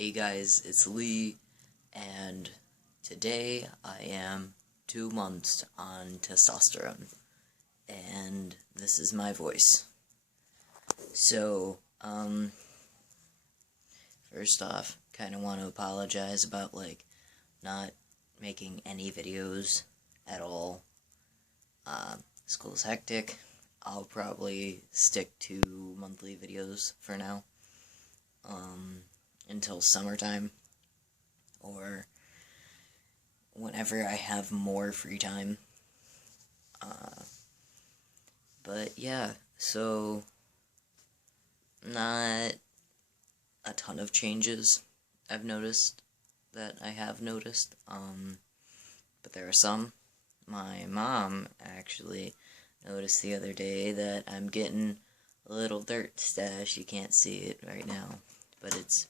Hey guys, it's Lee, and today I am 2 months on testosterone, and this is my voice. So, first off, kind of want to apologize about, not making any videos at all. School's hectic. I'll probably stick to monthly videos for now. Until summertime, or whenever I have more free time. But yeah, so not a ton of changes I've noticed that I have noticed, but there are some. My mom actually noticed the other day that I'm getting a little dirt stash. You can't see it right now, but it's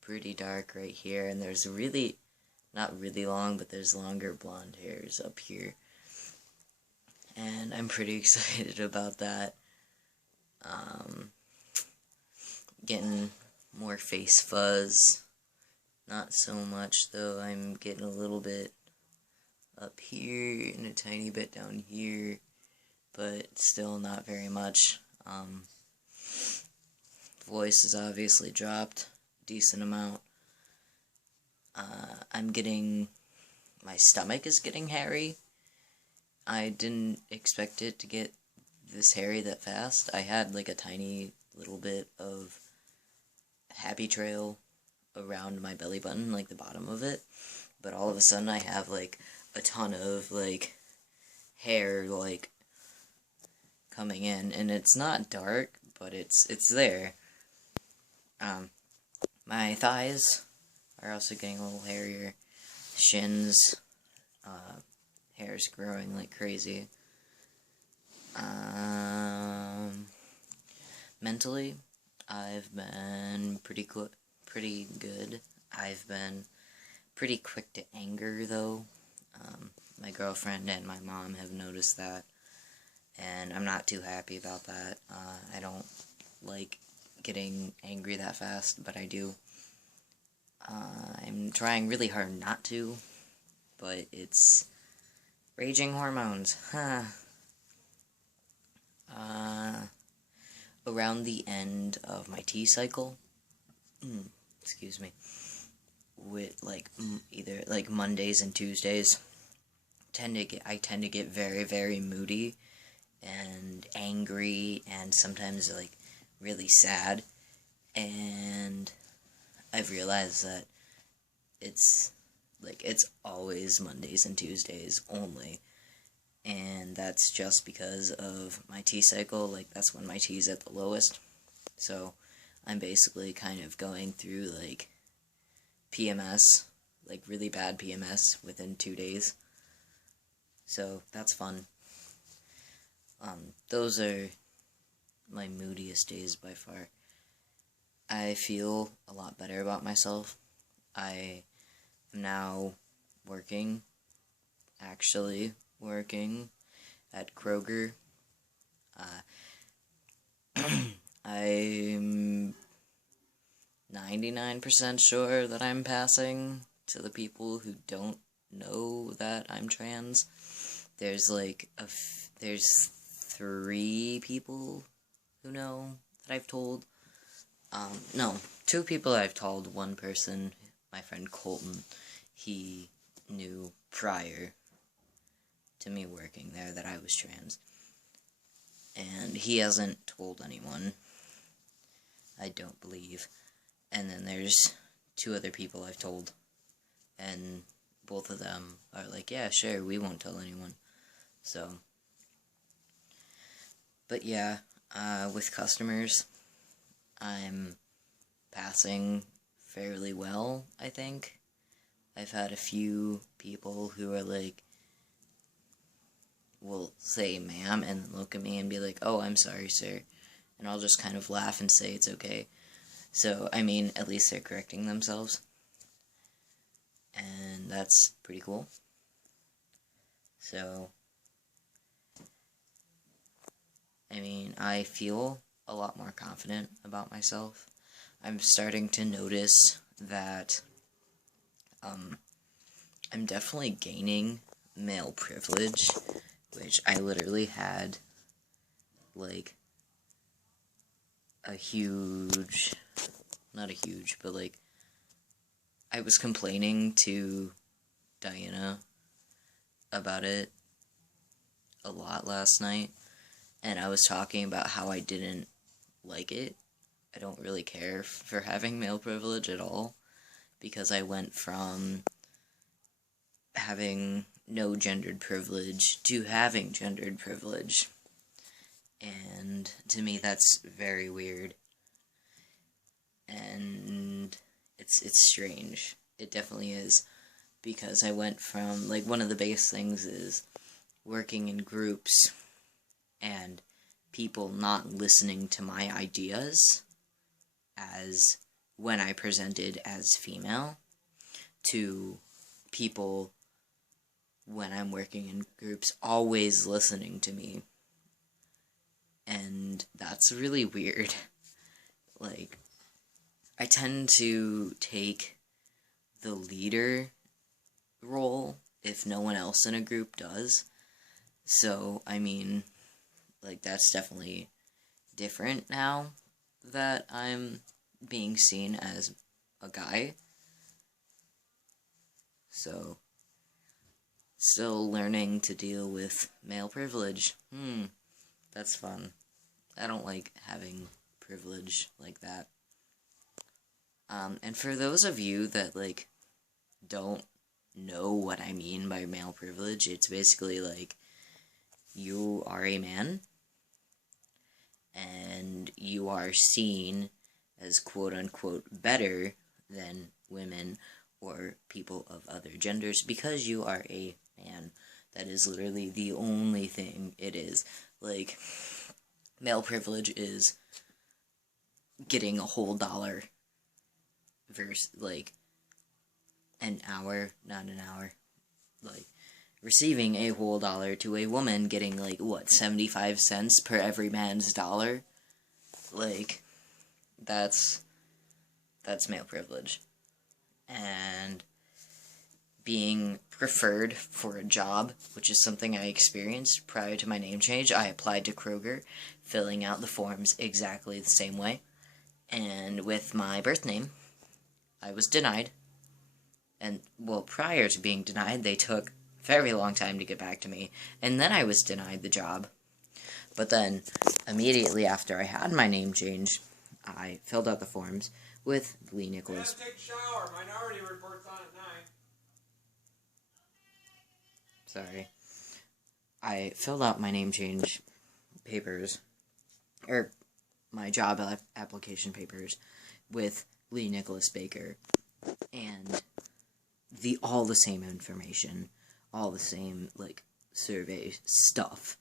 pretty dark right here, and there's not really long, but there's longer blonde hairs up here, and I'm pretty excited about that. Getting more face fuzz, not so much though. I'm getting a little bit up here and a tiny bit down here, but still not very much. Voice is obviously dropped decent amount. My stomach is getting hairy. I didn't expect it to get this hairy that fast. I had like a tiny little bit of happy trail around my belly button, like the bottom of it, but all of a sudden I have like a ton of like hair like coming in, and it's not dark, but it's there. My thighs are also getting a little hairier. Shins, hair's growing like crazy. Mentally, I've been pretty good. I've been pretty quick to anger, though. My girlfriend and my mom have noticed that, and I'm not too happy about that. I don't like getting angry that fast, but I do. I'm trying really hard not to, but it's raging hormones. Around the end of my T cycle, excuse me, with either like Mondays and Tuesdays, I tend to get very, very moody and angry, and sometimes like really sad, and I've realized that it's always Mondays and Tuesdays only, and that's just because of my T cycle. Like, that's when my T's at the lowest, so I'm basically kind of going through like PMS, like really bad PMS within 2 days, so that's fun. Those are my moodiest days by far. I feel a lot better about myself. I am now actually working at Kroger. I'm 99% sure that I'm passing to the people who don't know that I'm trans. There's there's 3 people who know that I've told. No, 2 people I've told. One person, my friend Colton, he knew prior to me working there that I was trans, and he hasn't told anyone, I don't believe. And then there's 2 other people I've told, and both of them are like, yeah, sure, we won't tell anyone. So, but yeah, with customers, I'm passing fairly well, I think. I've had a few people who are like, will say ma'am and then look at me and be like, oh, I'm sorry, sir. And I'll just kind of laugh and say it's okay. So, I mean, at least they're correcting themselves. And that's pretty cool. So, I mean, I feel a lot more confident about myself. I'm starting to notice that I'm definitely gaining male privilege, which I literally had, like, a huge, not a huge, but, like, I was complaining to Diana about it a lot last night, and I was talking about how I didn't like it. I don't really care for having male privilege at all, because I went from having no gendered privilege to having gendered privilege. And to me, that's very weird. And it's strange. It definitely is. Because I went from, like, one of the biggest things is working in groups and people not listening to my ideas as when I presented as female, to people when I'm working in groups always listening to me. And that's really weird. Like, I tend to take the leader role if no one else in a group does. So, I mean, like, that's definitely different now that I'm being seen as a guy. So, still learning to deal with male privilege. That's fun. I don't like having privilege like that. And for those of you that, like, don't know what I mean by male privilege, it's basically like, you are a man, and you are seen as quote-unquote better than women or people of other genders because you are a man. That is literally the only thing it is. Like, male privilege is getting a whole dollar versus, like, an hour, not an hour, like, receiving a whole dollar to a woman getting, like, what, 75 cents per every man's dollar? Like, that's male privilege. And being preferred for a job, which is something I experienced prior to my name change. I applied to Kroger, filling out the forms exactly the same way. And with my birth name, I was denied. And, well, prior to being denied, they took a very long time to get back to me. And then I was denied the job. But then, immediately after I had my name change, I filled out the forms with Lee Nicholas. Take a shower. Minority Report's on at 9. Sorry. I filled out my name change papers, or my job application papers, with Lee Nicholas Baker, and all the same information, all the same, like, survey stuff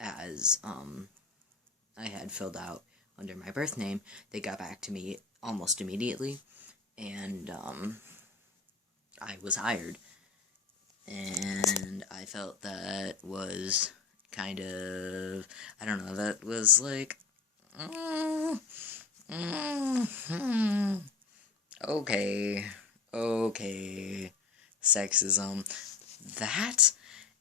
as, I had filled out under my birth name. They got back to me almost immediately, and, I was hired. And I felt that was kind of, I don't know, that was like, okay, sexism. That,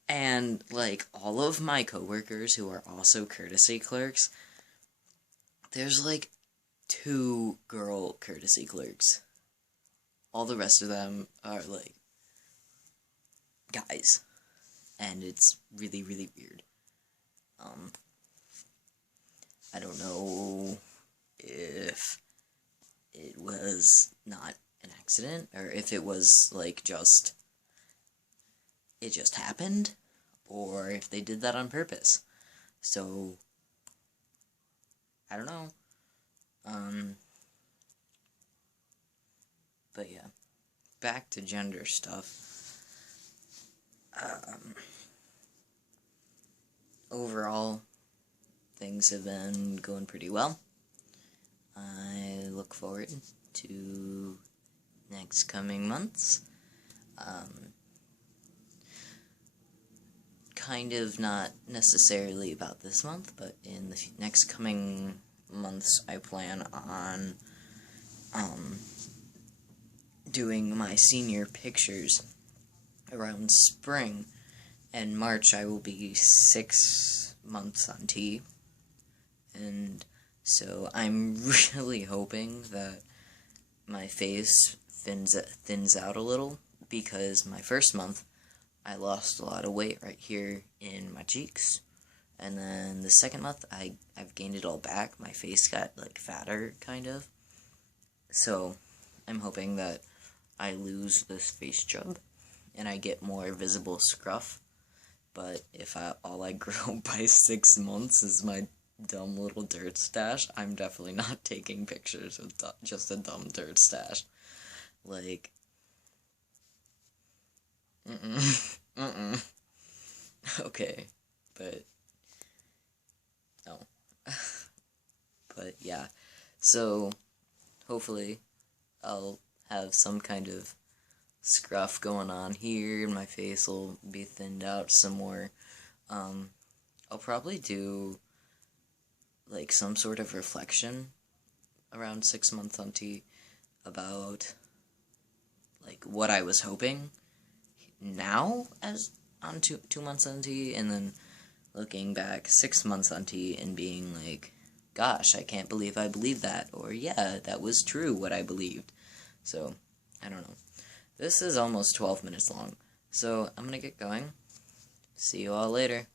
and, like, all of my coworkers who are also courtesy clerks, there's, like, 2 girl courtesy clerks. All the rest of them are, like, guys, and it's really, really weird. I don't know if it was not an accident, or if it was, like, it just happened, or if they did that on purpose. So, I don't know. But yeah, back to gender stuff. Overall, things have been going pretty well. I look forward to next coming months. Kind of not necessarily about this month, but in the next coming months, I plan on, doing my senior pictures around spring. In March, I will be 6 months on T, and so I'm really hoping that my face thins out a little, because my first month, I lost a lot of weight right here in my cheeks, and then the second month, I've gained it all back. My face got, like, fatter, kind of, so I'm hoping that I lose this face chub, and I get more visible scruff. But if all I grow by 6 months is my dumb little dirt stash, I'm definitely not taking pictures with just a dumb dirt stash. Like, okay, but, no. But, yeah, so, hopefully, I'll have some kind of scruff going on here, and my face will be thinned out some more. I'll probably do, like, some sort of reflection around 6 months on T about, like, what I was hoping now as on 2 months on T, and then looking back 6 months on T and being like, gosh, I can't believe I believed that, or yeah, that was true what I believed. So, I don't know. This is almost 12 minutes long, so I'm gonna get going. See you all later.